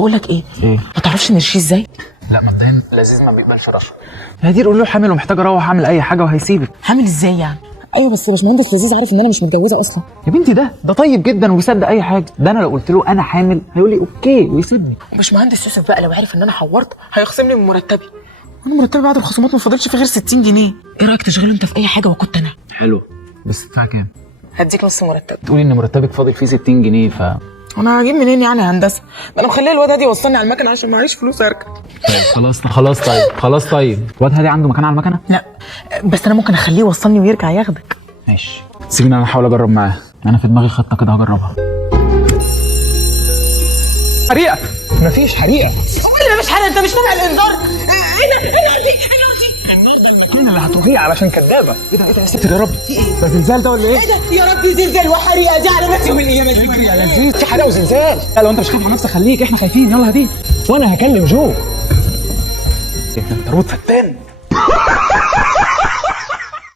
بقول لك ايه؟ ما تعرفش نرشيه ازاي؟ لا مبدئيا لذيذ ما بيقبلش رشوه. هدير قول له حامل ومحتاج اروح اعمل اي حاجه وهيسيبك. حامل ازاي يعني؟ ايوه بس باشمهندس لذيذ عارف ان انا مش متجوزه اصلا. يا بنتي ده طيب جدا وبيصدق اي حاجه. ده انا لو قلت له انا حامل هيقول لي اوكي ويسيبني. وباشمهندس يوسف بقى لو عرف ان انا حورت هيخصم لي من مرتبي، وانا مرتبي بعد الخصومات ما فاضلش فيه غير 60 جنيه. ايه رايك تشغله انت في اي حاجه وكنت انا؟ حلو بس تدفع كام؟ هديك نص مرتب. تقولي ان مرتبك فاضل فيه 60 جنيه ف انا هجيب منين يعني يا هندسه؟ ده انا مخليه الواد هادي يوصلني على المكنه عشان معيش فلوس اركب. طيب خلاص طيب الواد هادي عنده مكان على المكنه؟ لا بس انا ممكن اخليه يوصلني ويرجع ياخدك. ماشي سيبني انا احاول اجرب معاه. انا في دماغي خطه كده هجربها. حريقه. مفيش حريقه. هو مفيش حريقه؟ انت مش سامع الانذار؟ ايه ده مين اللي هتروحيه علشان كدابه؟ ايه ده يا ستي يا رب؟ في ايه؟ ده زلزال ده ولا ايه؟ ايه ده يا ربي؟ زلزال وحريقه دي علامات يوم القيامه دي. اجري يا لذيذ في حريقه وزلزال. لا لو انت مش خايف على نفسك خليك، احنا خايفين. يلا هدي وانا هكلم جو. انت روت فتان.